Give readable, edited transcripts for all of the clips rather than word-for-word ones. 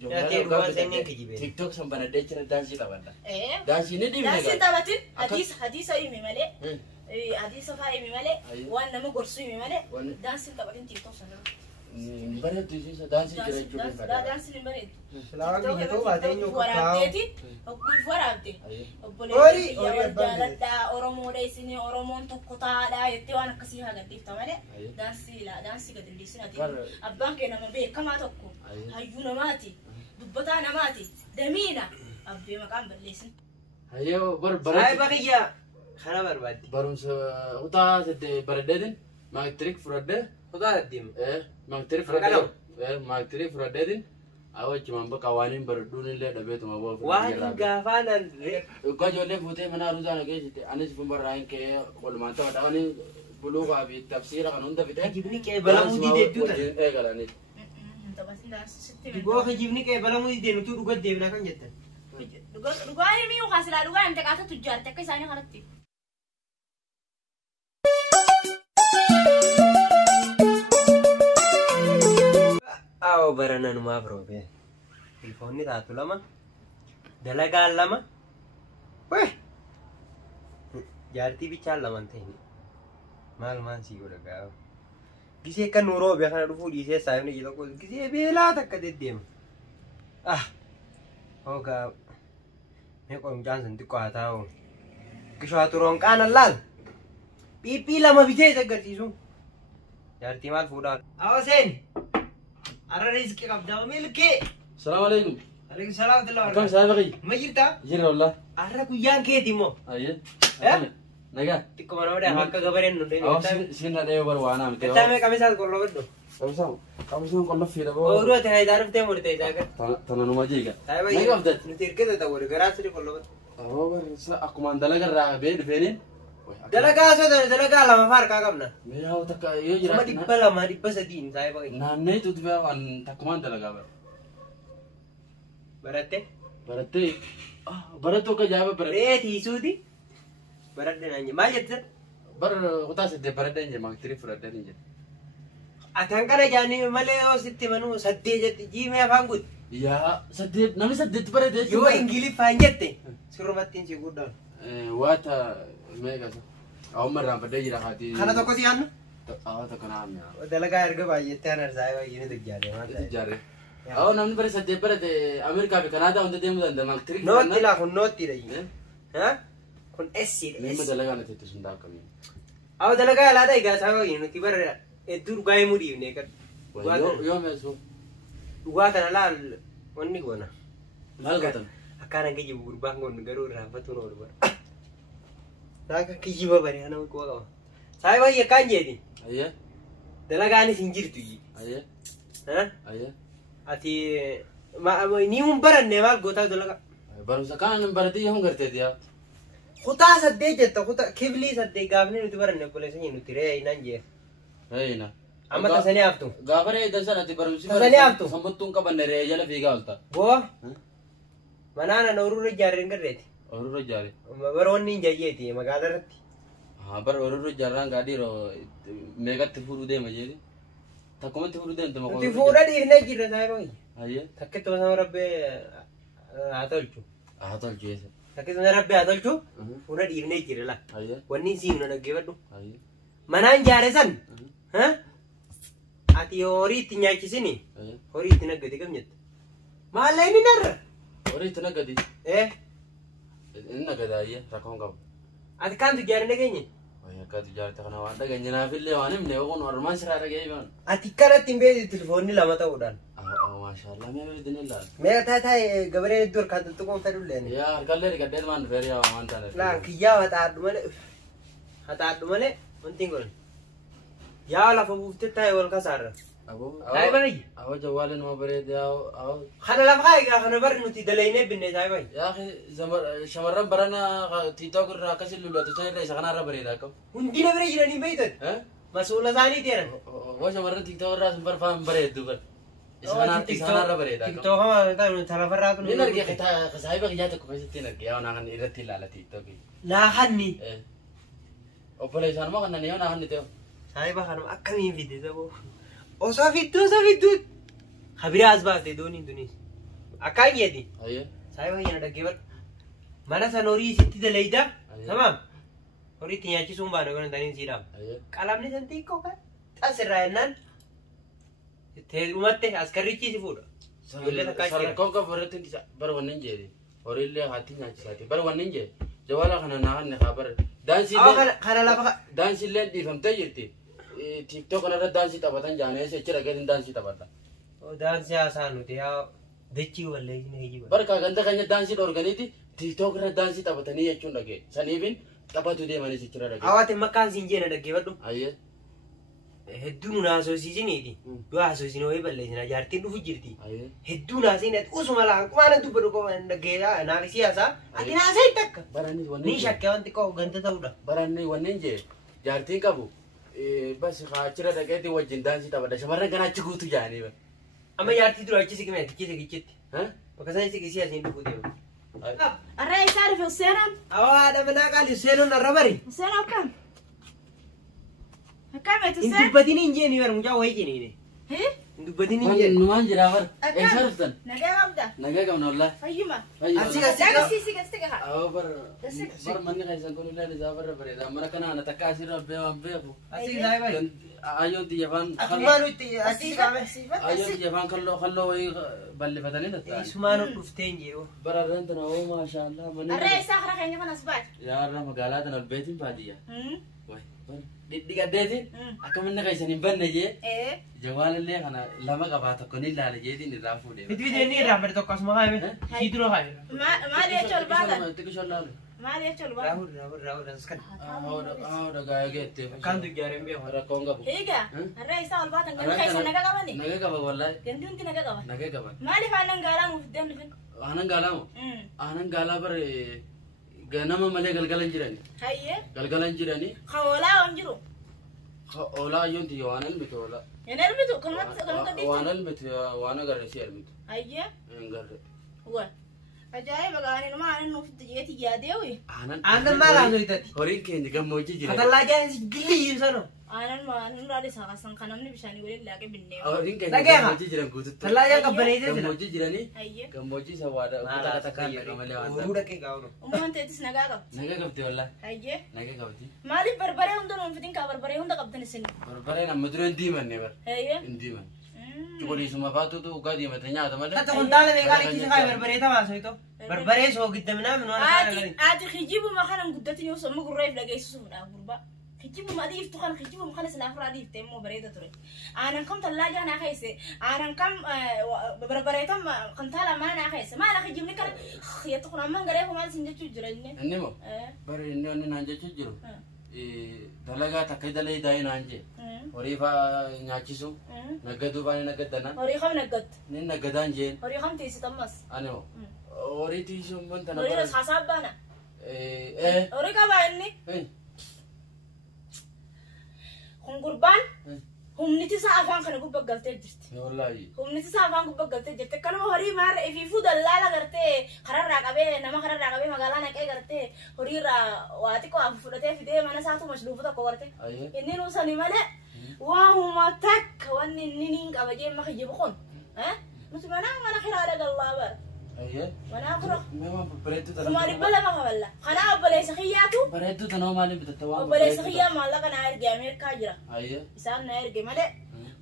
يا تي روان سنين كجيبه تيك توك سنبنا ديشنا دانسي تبعنا إيه دانسي ندي دانسي تبعتين حديث أي مملة حديث فاي مملة وأنا ما قرصي مملة دانسي تبعتين تيك توك سنرو بريد تيجي دانسي جري لا دانسي بريد سلام عليكم بعدين يوم ورابتي أقول ورابتي أوري يا ولد أورمو رئيسني أورمون تقطع لا يتوان كسيها قديف تمام دانسي لا دانسي قد اللي سنتي أبان كنا ما بيه كما تكو هيجونا ماتي دبتانا ماتي دمينا أبي مكان بالليسن هيو بر هاي بقية خنا بربادي برمس وطا تد برددن ما تريك فرده خدا الدم إيه ما تريك فرده إيه ما تريك فرددن أول كمان بقوانين بردون اللي دبيت ما بوف واحد قافانا قاجو اللي فوتي من أروزانا كيس أنا سيفون براين كي ولا ما أنت أنا بلوغ أبي تفسير كانون ده بتاعي جبني كي بلا مودي ديتو إيه كلامي دبوا خجبني كي بلا مودي دينو تو رقد دينا كان جدا رقاني ميو خاسلا رقاني أنت قاعد تجار تكيس أنا خرجتي أو برنا نما بروبه الفوني تاتو لما دلقال لما ويه جارتي بيشال لما انتهي مال مان سيقو لقاو كيسي كان نورو بيخنا رفو ديسي سايبني جيلو كو كيسي بيلا تكتت ديم هوكا ميكو مجانسن تكو هاتاو كشو هاتورون كان اللال بيبي لما بيجي تكتيسو جارتي مال فودال أو سين أنا رزقي قبضة ملكي السلام عليكم عليكم السلام ورحمة الله كم وبركاته سابقي ما جرتا جير والله أنا كويان كيتي مو أيه إيه نجا تكو أنا وده هاكا خبرين نودين أو سين هذا يبغى وانا متى أنت ما كم سال كله بدو كم سال كله في ده أورو تهاي دارف تيمور تهاي جاكر تنا نما جيجا تهاي بقى نجا بدت نتير كده تقول غراس سري كله بدو أو بس أكو ما ندلع كرا بيد فينين دلقا سو دلقا لما فارق كابنا ميا هو تك يجرا ما ديبلا ما ديبلا سدين تهاي بقى نانه تدفع وان تك ما ندلع كابر برته برتي برتو كجابة برت ريت يسودي برده نانجي ما جت بر وتاس ده برتة إنجا ما كتير فرده إنجا أتانكنا جاني ملأ أو ستي منو سدي جت جي ما فانقود يا سديت نامي سديت برتة يو إنجلي فانجته سرمتين سيقولون واتا ميجا أو مرة بدي يجرا هاتي خنا تكو سيانو تكنا عم يا دلقا أرجع باي تانا سايبا يني تجاري ما تجاري أو نامي بري سديت برتة أمريكا في كندا وند ديم وند ما كتير نوتي لا كن نوتي لي ها كن أسير لما دلقا نتيجة داك كمين أو دلقا لا ده إيجا سايبا يني تبر الدور جاي مودي نيكر يوم يسوع وقتنا لا وني قونا مالكتم أكان كي يجيب بربان قون قرور رافته نور بر لكن كي يجيب بري أنا وقوا سايبا يكان جدي أيه دلقا أنا سنجر تيجي أيه ها أيه أتي ما نيوم برا نمال قطع دلقا baru sekarang berarti yang ngerti dia. Kota sadde jetta kota kibli sadde gavne nuti barne polisi nuti re inanje. Hei na. Amma tasani aftu. Gavre dasar ati baru sih. Tasani aftu. Sambutun ka banne re jala figa ulta. Bo. Manana noru re jarren garreti. Oruru jare. Baron ninja yeti magalarati. हाँ पर oruru jarang गाड़ी रो मेगा तिफुरु दे मजे तकों तिफुरु दे तो मको तिफुरा di ne gira sai bang. आये Takke to sama rabbe atolchu. आतल जैसे Takke to rabbe atolchu. Pura di ne gira la. आये Wani si una naggebadu. आये Manan jare san. Ha? Ati ori tinyaki sini. आये Ori tinaggati kamnyat. Malay ni nar. और इतना गदी इन्ना गदा आये रखों का Ati kan tu jare negenya. वही का तुझार तक ना वादा गंजना फिर ले वाने में वो नॉर्मल सरा रहे हैं Ati kana timbe telepon ni lama ta udan. माशाल्लाह मैं भी दिन ला Mega tata gabare dur kan tu kon tadu len. यार कल ले गड्ढे मान फेर या मान था La kiya hata adumale. Hata adumale penting gon. Ya la fa bufte tay wal kasar. अबो Ay bani. أو جوال ما بريد أو Khana la bhai ga khana bar nuti dalaine binne tay bai. يا أخي شمران برانا تيتو كر كسر لولا تسوي ليش خنا را بريد أكو Undi na bere jirani baitat. ها Masula zani tiran. वो शमरان تيتو كر راس بر فام بريد دوبر إيش خنا را بريد أكو TikTok ma ta nu thala farra tu. نينر كي ختا خسايبة كي جاتك كويس تينر كي أنا عن إيرتي لا تيتو كي La khanni. أو بلاي سان ما كنا نيو نحن نتيو Sai ba khanam akami video sabo. O sa video. Khabira azba te doni dunis. Akkaan jeeti. Ayyee. Saayii fayyana dhaggeeffadhu. Mana san horii sitti dalayda. Tamaam. Horii itti nyaachisuun baana goon taniin siidhaam. Qalamni san xiqqoo kan asirraa jennaan. Teerumatte askarrichi si fuudha. Sarkoon qabu irratti bara wanneen jeedi. Horiillee haatti nyaachisaati. Bara wanneen jeedi. Jawala kana naahanne haa bara. Kana lafa. Daansiillee dhiifamtee jirti. TikTok kanarra daansii taphatan jaanee sechi dhageetiin daansii taphata. Daansii haasaa nuti yaa dachii wallee hin eejiba. Barka ganda keenya daansii dhorganiiti TikTok irra daansii taphatanii jechuun dhagee. Saniifin taphatu deemanii sechira dhagee. Hawaati makkaan siin jeena dhaggeeffadhu. Ayyee. Hedduun haasofsiisiniiti. Yoo haasofsiisine wayii balleessina jaartiin dhufu jirti. Hedduun haasofsiisine usuma laanqumaan dubbadhu qofa dhaggeessaa naaf siyaasaa. Ati haasa'e takka. Ni shakkee wanti qabu ganta ta'udha. Baranni wanneen jee jaartiin qabu. Bas achira dhaqeetti wajjin daansii taphata. Shamarran kana achi guutu jaanii bara. Amma jaartii dura achi siqime tikkise gichetti. Bakka isaan siqisii asiin dhufu deemu. Arraa isaa dhufe Huseenaan. Hawaadha manaa qaali Huseenuun arra bari. Huseen akkam? Akkamitti Hin dubbatiin hin jeeni bara mucaa wayii jeniine. Hin dubbatiin hin jeeni. Numaan jira bara. Eessa dhuftan? Nagaa qabda. Nagaa qabna wallaahi. Fayyuma. Asii bara. Bara manni keessan kun illee isaa bara bareeda. Mana kana ana takka asirra beewan beeku. Asii isaa bari. Ayyoon xiyyeeffaan. Asumaan nuti asii qabe. Ayyoon xiyyeeffaan kalloo wayii bal'ifatanii tattaa'an. Isumaan dhuftee hin jeewu. Bara irraan tana oo maashaallah. Arraa isaa hara keenya kanas baate. Yaa irraa magaalaa tana albeetiin baadiyyaa. Dhidhigaddeetiin akka manni keessan hin banne jee. Jawaalallee kana lama qabaa tokko ni ilaala jeetiin irraa fuudhee. Fidwideen irraa bari tokko asuma kaa'ime. Sii dura kaa'ime. Maali jechuun baatan? Xiqqishoon laalu. Maali jechuun baatan? Raahudha askan. Haawudha gaa'ee geettee. Kan tujjaareen beeku. Rakkoon qabu. Egaa arraa isaa ol baatan ganda keessa naga qabani? Naga qaba wallaahi. Gandi hundi naga qaba. Naga qaba. Maaliif aannan gaalaa nuuf iddoo dhufin? Aannan gaalaa moo? Aannan gaalaa bare ganama malee galgalan jirani. Hayyee. Galgalan jirani. Hoolaa on jiru. Hoolaa ayyoon tiyya waan elmitu hoolaa. Hin elmitu kanumatti dhiisu. Waan elmitu waan agarre si elmitu. Hayyee. Hin garre. Waa. Ajaa'iba gaanii numa aannan nuuf jeeti yaadeewi. Aannan maal haasoo itatti? Horiin keenya gammoojjii jira. Katallaa jaan gilli sano. Aannan raadhi saakasan kan namni bishaanii waliin laaqee binnee. Horiin keenya gammoojjii jiran guututti. Tallaa jaan qabbaneetee jira. Gammoojjii jiranii. Hayyee. Gammoojjii sawaadha. Kutaa takkaan malee waan ta'eef. Dhaqee gaa'u. Uumaan ta'ettis nagaa qabdi. Nagaa qabdi wallaahi. Hayyee. Nagaa qabdi. Maaliif barbaree hunda nuun fitin kaa barbaree hunda qabdan isin? Barbareen amma dura hin diimanne bara. Hayyee. Hin diiman. Cuquliisuma faatuutu ugaa diimate nyaata malee. Kata kuntaala meeqaan itti siqaa barbaree tabaasa ito. Barbaree soo giddaminaa minoo Ati kijibuma kanan guddatin yoo somma gurreef dhageessisuudha gurbaa. Kijibuma adiiftu kan kijibuma kana sinaafura adiifte immoo bareeda ture. Aanan kam tallaa jaanaa keesse aanan kam barbareetam kan taala maanaa keesse maala kijibni kana yattu kun amman garee kumaal sin jechuu jira inni. Inni moo bare inni onni naan jechuu jiru. Dalagaa takka dalee daa'ee naan jee. Horii fa'aa nyaachisu naggaduu baay'ee naggaddanaan. Horii kam naggaddu? Inni naggadaan jeen. Horii kam tiisitammas? Ani moo horii tiisuun wanta na Horii bara. rasaasaa baana? Horii qabaa inni? Kun gurbaan humniti isaa afaan kana gubbaa galtee jirti. Wallaahi. Humniti isaa afaan gubbaa galtee jirti. Kanuma horii maarra ifiifuu dallaala gartee kararraa qabee nama kararraa qabee magaalaa naqee gartee horiirraa waa xiqqoo afu fudhatee fidee mana isaatu mashluufu tokko garte. Inni nuusani malee waahuma takka wanni inni niin qaba jeemma kijibu kun. Nuti mana kiraadha gallaa bara. Mana kura. Bareedduu tanaa. Kumaali bala maka balla. Kana obboleessa kiyyaatu. Bareedduu tanaa maaliin bitatta waan Obboleessa kiyyaa maallaqa na erge Ameerikaa jira. Ayyee. Isaan na erge malee.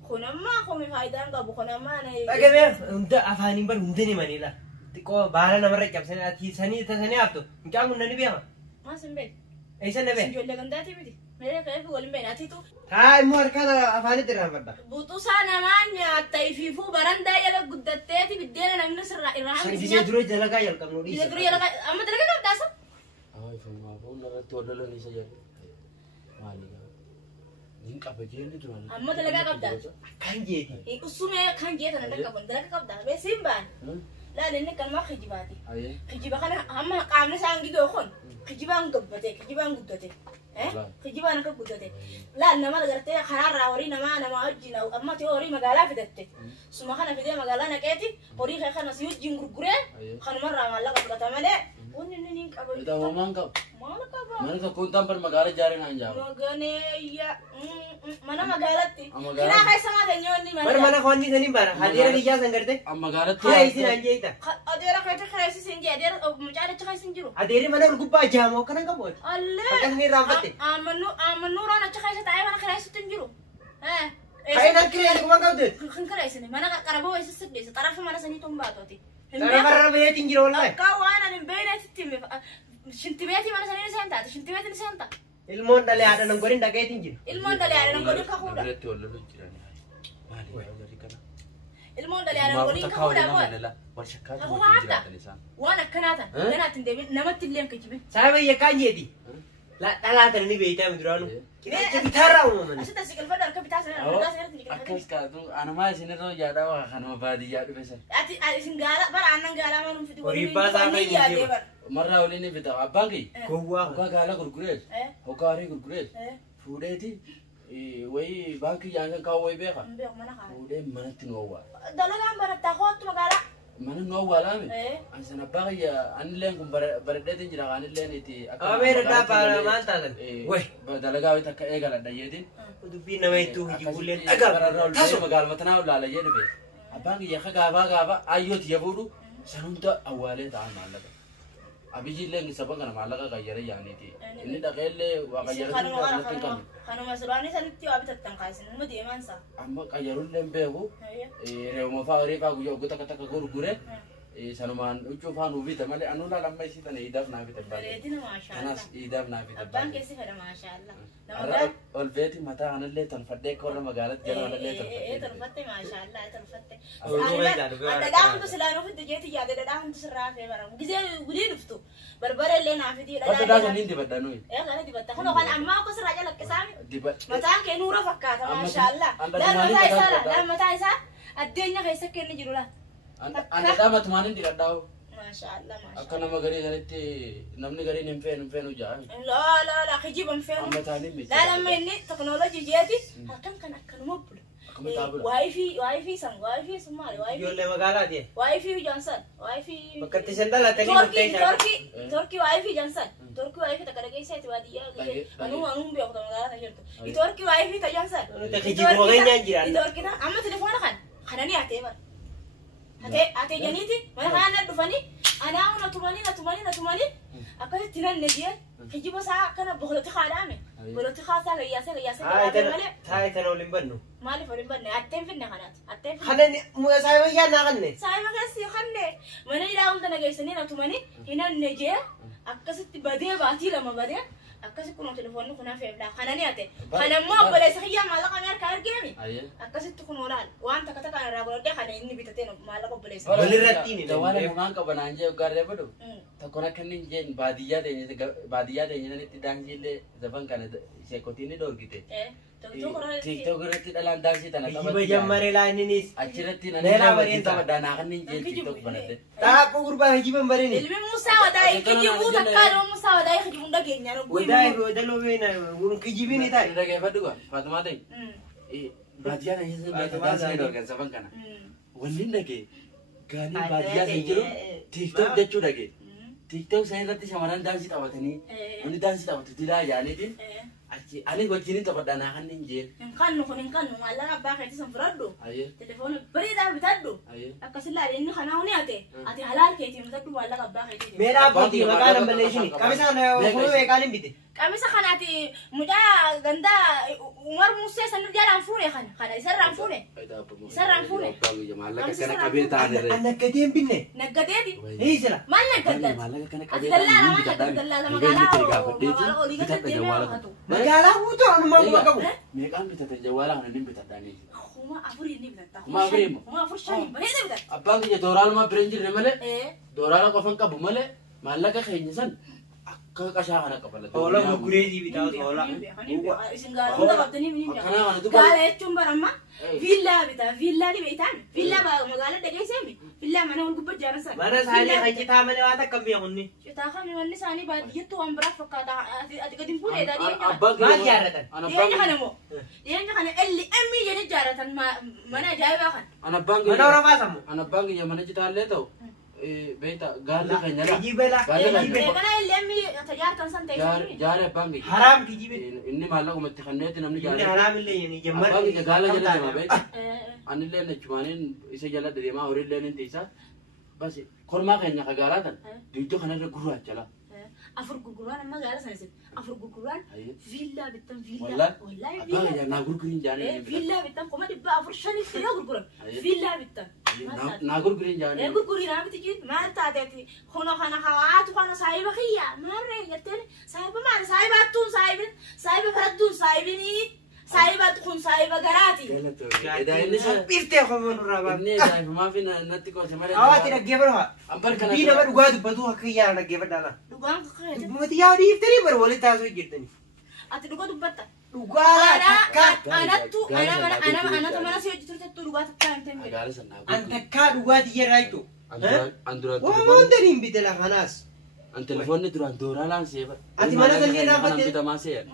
Kun ammaa kumi faayidaan qabu kun ammaa na. Dhagamee hunda afaaniin bar hunda ni manila. Xiqqoo baala namarra cabsanii ati sanii tasanii haftu. Mucaan kun nani beema. Maas hin beeku. Eessa na beema? Ijoollee gandaati miti. Meeshaa ka'ee fi waliin beena atiitu. Haa immoo harkaan afaanitti irraanfadha. Butuusaa namaa nyaatta ifiifuu barandaa jala guddatteeti biddeena namni sirraa irraa Gisee dura dalagaa jalqabnu dhiisa. Gisee dura jala amma dalagaa qabdaasa. Ifammaa kun irratti waldolanii isa jedhu. Maaliidha? Nin qaba jeelli turan. Amma dalagaa qabdaa. Kan jeeti. Usumee kan jeetan adda qaban dalagaa qabdaa. Beesiin baan. Laal inni kan maa kijibaati. Kijiba kana amma qaamni isaan gidoo kun kijibaan gabbate kijibaan guddate. Kijibaan akka guddate. Laal nama gartee karaarraa horii nama wajjin amma ta'e horii magaalaa fidatte. Suma kana fidee magaalaa naqeeti horii kee kana si wajjin gurguree kanumarraa maallaqa fudhata malee wanni inni niin qaba. Maan qaba. Maal qaba? Mana tokko huntaan bar magaalaa ijaaree naan jaaba. Maganeeyya. mana magaalatti kira keessa maa teenyoonni mana koonni saniin bara adeera biyyaa san garte magaalatti kira isin anjeeta adeera keessa sin je adeera mucaalacha keessa sin jiru adeeri mana urgubbaa jaamoo kana qabu alle akkasni raanfatte amanu raan acha keessa taa'ee mana kira keessa jiru kainan kira kuma qabde kan kira isin mana qaraboo isa siddeessa xarafa mana sanii tumbaatoti Tara beetiin jira wallahi. Akka waan ani beeynatti shinti beetii mana sanii sen taate shinti beetiin sen taate. Ilmoon dhalee haadha nan godhin dhaqeetiin jira. Ilmoon dhalee haadha nan godhin kakuudha. Ilmoon dhalee haadha nan godhin kakuudha waan akkanaatan ganaatiin deebiin namatti illee hin kijibe. Saaba yakkaan jeeti. Dhalaatan ni beeytaa miduraanu. Qinaacha bitaarraa uumaman. Asitti asii galfadha harka bitaa sana harka sana ni galfadha. Akkas kaatu anumaa isinirra yaada waa kanuma baadiyyaa dhufe san. Ati isin gaala bara aannan gaalaa manuun fiti. Horiibbaa isaa kan yaadee bara. Marraa waliin ni bita abbaan kee. Gowwaa. Hoggaa gaala gurgurees. Hoggaa horii gurgurees. Fuudheeti wayii baankii yaansan kaawwa wayii beeka. Fuudhee manatti nu owwaa. Dalagaan barattaa kootu magaalaa. Mana nu owwaalaame. Ansan abbaa kiyya anilleen kun baradheetiin jira anilleen itti. Abee daddaa baala maal taatan? Wey. Dalagaa wayii takka eegaladha jedhin. Dubbiin nama hedduu hojii dhagaa. Taasuma magaalmatanaa olaala jedhu bee. Abbaan kiyya akka gaafaa ayyooti yabuudhu san hunda awwaalee ta'an maallaqa. Abijillee saba kana maallaqa qayyare yaaniiti. Inni dhaqeellee waa qayyare kanuma suraanii sanitti waa bitattan kaasin nama deemaan isaa. Amma qayyarullee beeku reewuma fa'aa horii fa'aa guyyaa oggota takka gurgure sanumaan huccuu fa'aa nuu bita malee anu laa lamma isii tana iidaaf naa bita baay'ee. Bareedina maashaallah. Kanas iidaaf naa bita baay'ee. Abbaan keessi fedha maashaallah. Ol beeti mataa kanallee tolfadhee akka warra magaalatti jala kanallee tolfadhee. Tolfatte maashaallah tolfatte. Dhadhaa hundi silaa nuuf itti jeeti yaade dhadhaa hundi sirraa fee baramu. Gizee gudii dhuftu barbareellee naaf itti dhadhaa kan hin dibadha nuyi. Kana dibatta. Kun kan ammaa akka sirraa jalaqqisaami. Mataan kee nuura fakkaata maashaallah. Mataa isaa addeenya keessa kenni jiru laa. Anda dapat mana di kadau? Masyaallah, masyaallah. Akan nama gari nanti, namni gari nimfen ujar. La, kiji bamfen. La, lama ini teknologi jadi, akan mobil. Wifi semua, wifi. Yo le magala dia. Wifi Johnson, wifi. Bakati sendal lah tadi. Turki wifi Johnson. Turki wifi tak ada guys, itu dia. Anu biar kita magala saja tu. Turki wifi tak Johnson. Kiji buangnya jiran. Turki tak, amma telefon kan? Karena ni ate bar. Ate janiti, mana kana dufani, ana natumani, akal tinan nedia, kiji basa kana boloti khadame, boloti khasa gaya se. Thai tanau limban nu. Mali limban ne, atem finne kanat, atem. Kana ni, muka saya ya nakan ne. Saya makasih kanne, mana ida unda nagay seni natumani, hinan nedia, akasit badya bati lama badya. Akasih kuno telefonnya kuna febla, karena ni ate, karena mau boleh sekian malah kamera kayak gini. Akasih tu kuno lan, wan tak kata karena ragu dia karena ini bitatin malah kau boleh. Boleh rati ni. Jawara memang kau bananja ugar deh bodoh. Tak kena kening jen badia deh ni tidak jile zaman karena sekoti ni dor gitu. TikTok itu dalam dansi tanah. Ibu jam marela ini nis. Aciretin anda beri tahu dana kan ni jen TikTok banget. Tak aku kurban ibu memberi ni. Ilmu musa wadai, kijibu tak karo musa wadai kijibu dah genya. Wadai lo bina, urung kijibu ni tak. Sudah kayak apa tu kan? Fatimah deh. Badia ni sih dansi dor kan zaman kana. Wandin dah ke. Gani badia sejuru TikTok dah cuda ke. TikTok saya nanti samaran dansi tahu tadi. Ini dansi tahu tu tidak ya ni tin. Ani gua cini tempat dana kan ninjil. Kan malah apa kayak itu semprado. Telepon beri dah bitado. Akasih lah ini karena ini ate halal kayak itu tapi malah apa kayak itu. Mera apa di makanan Malaysia ni? Kami sana umur makanan bite. Kami sana ate muda ganda umur muda sana dia ramfune kan? Karena isar ramfune. Isar ramfune. Malah kena kabin tahan deh. Anak kedian pinne. Nagkadian? Iya lah. Mana nagkadian? Malah kena Ate kabin dalla Magala buto anu mau kamu? Mereka bisa terjawab lah nanti bisa tani. Kuma afuri ni bisa. Kuma afuri shani. Mana bisa? Abang kita doral mah berenjir ni mana? Doral aku faham kabu mana? Malah kah keinginan? Aku kasih anak kepala. Tolong mukuri di bidang tolong. Isinggal unda waktu ni minyak. Kalau cuma ramah villa bita, villa di bitan, villa baru magala degi semi. Villa mana orang kubur jalan sana. Mana saya kayak kita mana ada kami yang ni. Kita kami mana sana bad itu ambrak fakada ati kadin pun ada dia. Abang mana jaratan? Dia kan mo. Dia kan emmi jadi jaratan mana jaya kan. Anak bang. Mana orang pasang mo? Anak bang yang mana kita lihat tahu. بيتا قال لي خلينا كجيب لا كنا اللي أمي تجارة إنسان تعيش جاري بانجي حرام كجيب إني ما لكم اتخنيت نمني إني جاري حرام اللي يعني جمال بانجي قال لي جل ما بيت أنا اللي نجمانين إسا دري ما أوريد لين تيسا بس كل ما خلينا قالاتن ديجو خلينا نقول جلا أفرق القرآن ما قال سنسد أفرق القرآن فيلا بتم فيلا والله فيلا يا ناقول كرين جاني فيلا بتم كم دي بقى فرشاني في القرآن فيلا بتم ناقول كرين جاني يقول كوري أنا بتجي ما تعتدي خنا خوات وخنا سايبة خيا ما رأي يتني سايبة ما سايبة تون سايبة فردون سايبني سايبة تكون سايبة قراتي إذا إني بيفتح خمون رابع إني سايبة ما فينا نتكو سمرة تنا جبرها بينا بر واد بدوها كيا أنا جبر دانا دوغان كخير متيا دي تري بر ولا تاسو جدني أتدوغا دبتا دوغالا أنا تمنا سيوجي ترتة دوغا تكان تمي أنت كا دوغا دي رايتو أندرا وما درين بدلا خلاص أنت تلفون درا دورا لان سيبر أنت ما نزل لنا أنا بيتا ما سير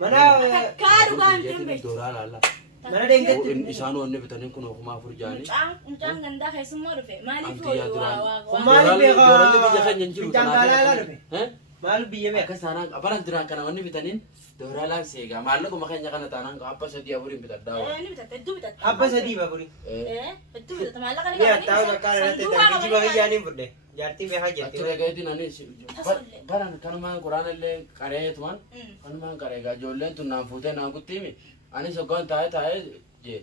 mana كاروغان تمي دورا لا mana denget إسانو أني بتانين كنو خما فرجاني مجان غندا خيس مورفه مالي أنت فوي يا دران مالي بيغا دورا اللي بيجي خن ينجرو لا ها مال بيجي أكسانا أبارك دران كنا أني بتانين دورا لا سيجا مالك كم خن يكنا تانان كأبا سدي أبوري بتداو أنا بتدو بتد apa sedih baburi بتدو بتد مالك كان ya tahu kan nanti tak jiwa yani berde jarti be haja أتوقع كده ناني باران كانوا ما قرآن اللي كاره تمان كانوا ما كاره جولين تنام فوتة نام كتيمي أنا سكون تاي je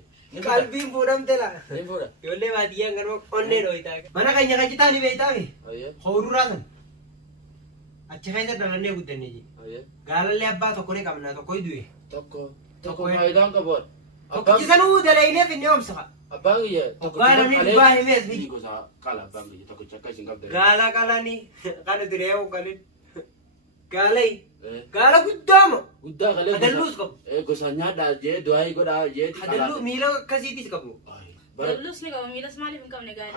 kalbi buram tela ni pura yolle wadiya ngaro onne roita mana kanya kita ni beita ni aye horurasan acha kaisa danane gudenne ji aye galalle abba to kone kamna to koi duwe tokko faydan ka bor to kisanu dalaine finne omsa abang ye Gala ni bahe mes ni ko sa kala abang ye tokko chakka singap de gala ni kana direw kalin galai gala guddamo gudda kale adallus ko gosanya da je doai go da je adallu milo kasiti skabu Terus nih kalau milas mali pun negara.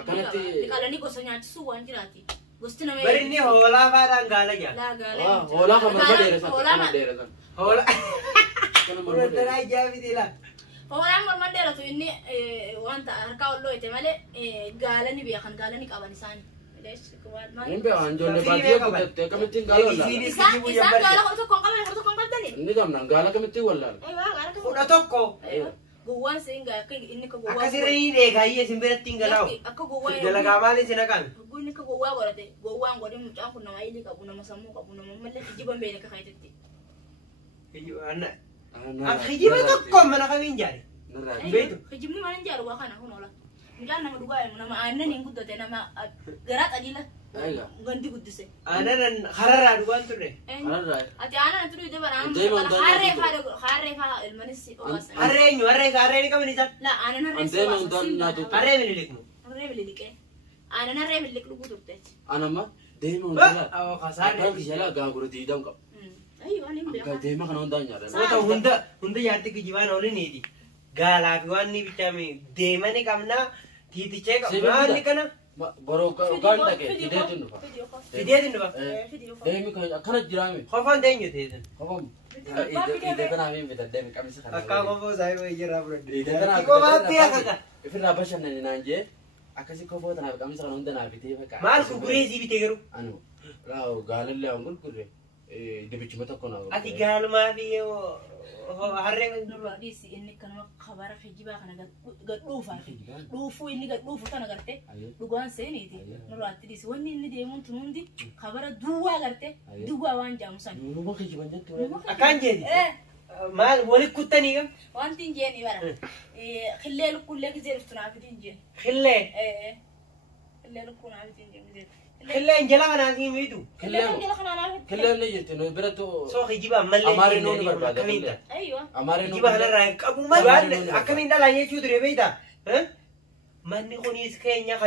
Kalau ni gosnya cisu wanjirati. Gosti namanya. bari ni hola barang gala ya Lah gala. hola kamar daerah Hola. kana Udah aja bidila Hola mandela tuh ini wanta harkau lo itu male gala ni biarkan gala ni kawan sana. Ini beran jolle badia ko tete kami tinggal la Isan gala ko to kongkal tadi. ini kam nang gala kami tinggal la Gala ko. udah toko Guwan sehingga ini ke guwan. akasi reine gaya simberat tinggalau Aku guwan. gala gamali sinakan Gue ini ke guwan berarti. Guwan gue dia muncul aku nama ini kabu nama samu kabu nama malah dijiban bela ke kait itu. Iyo anak akhijiba toko mana kami jari betul Kejimni mana jaru wakan aku nolak. Enggak nama dua nama anan yang gudut nama gerat tadi lah. aiga Ganti gudut sih. anan harara duan tuh deh ara Ati anan itu dia barang. Hare ilmanis sih. Arre ni kami nicat Lah anan hare. ande mang dan na tu arre milikmu Hare beli ke. Anan hare beli lu gudut teh. anama de mang bah dala oh kasar apa kisah ga guru di dam ka Ayo anin ga biar. de ma kana ondan ya Wata hunda yarti kijiban oli nidi gala biwan ni bitami demane kamna titi cek mali kana boro ka ganda ke de tun fa video din ba de mi ka kana jirami khofan denyo teten khofam ide kana mi beta de mi kamisa kana akka ko bo sai bo ijira bro ide kana ko ba tiya kaka ifira bashan ne nanje akasi ko bota na kamisa kana ondana bite fa mal ku gurezi bitegeru anu lao galalle angul kurre de bichi mata kona ati gal ma bi harre Dulu di si ini kan kabar kejiba kan gak dufu ini gak dufu kan agarte dugaan seni itu nuru ati di si wani ini dia mun tumundi kabar dua agarte dua wan jamusan nu mo keji banja tu akan jadi mal wali kutani kam wantin jeni bara khillel kulle gizir tuna fitin je khille khillel kuna fitin je khille njala kana ki mitu kelle ne yete no berato so khijiba malle amare no ni barbada kaminta ايوه amare no khijiba hala rai kabu mal akaminda la yechu dire beita manni khoni iskenya